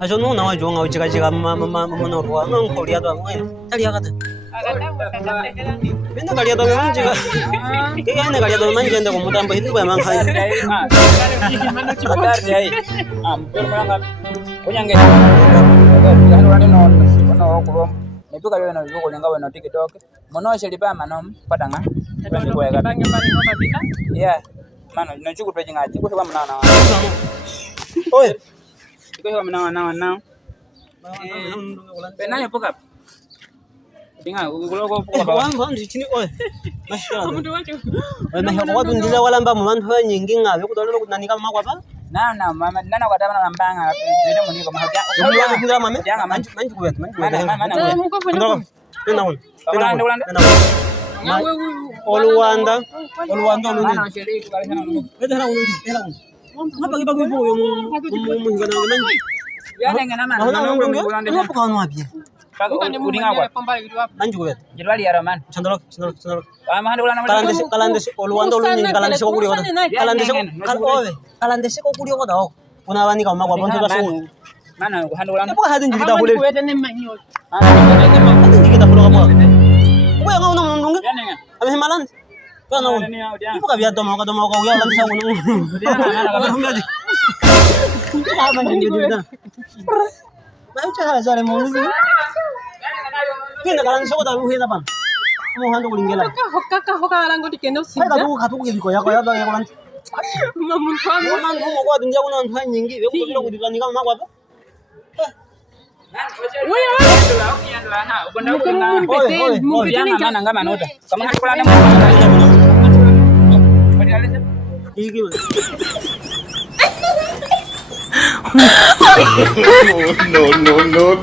Aso no na wajo ngau chiga mama no ruwa nang ko liya to ngai tali aga ta benda kali to man chiga ke ga ne kali to man jenda ko mutam ba hitu ba man khai Mana cipta jai. Hampir melanggar. Punya nggak? Kan orang no kurom. Itu kalau no yuko lenga wana TikTok. Mono shelipa manom patanga. Ko ya kan. Iya. Mano no chuku peje ngaji ko ba mana. Oi. Ko ba mana. Penanya pokap. Tinggal gulo ko wan wan di sini oi masya Allah oi masya Allah dun dila wala mba man ho nyingi ngabe ko dolo nani kama kwa pa na mama nana kwa tabana nambanga dede muni ko mahakya ko ya ko ndira mame jangan man ko wet man mana oluwanda olu ni mana sheli ko bari sana beda na ulu ngapa ki bagu bo yo mu ngana man ya nenga na mana ngapa ko no abi udinga kwa manju ko wet jedwali ya roman sandalok mahandi ulana kalandesi oluwanda olu ni kalandesi ko kuri ko kalandesi ko kuri ko daw una wani ka magwa bonto baso mana handi ulana ko hadin jigita hule mana hadin jigita hule ko ko ya ngau nang nung ya nenga ame malan ko na ipo ka biya to mo ka uya lan sa wono apa ngi dida ba ucha ha sare mo ni kina kalan so ko da ruhe na ban mo hando ko lingela Hoka lango dikendo ka sinja. ka to ko ya ba ya ko lan Mamun kwa mo man mo ko dun ja ko nan ha nyingi be ko lo ko di kan ni ka ma kwa ba No, no, no.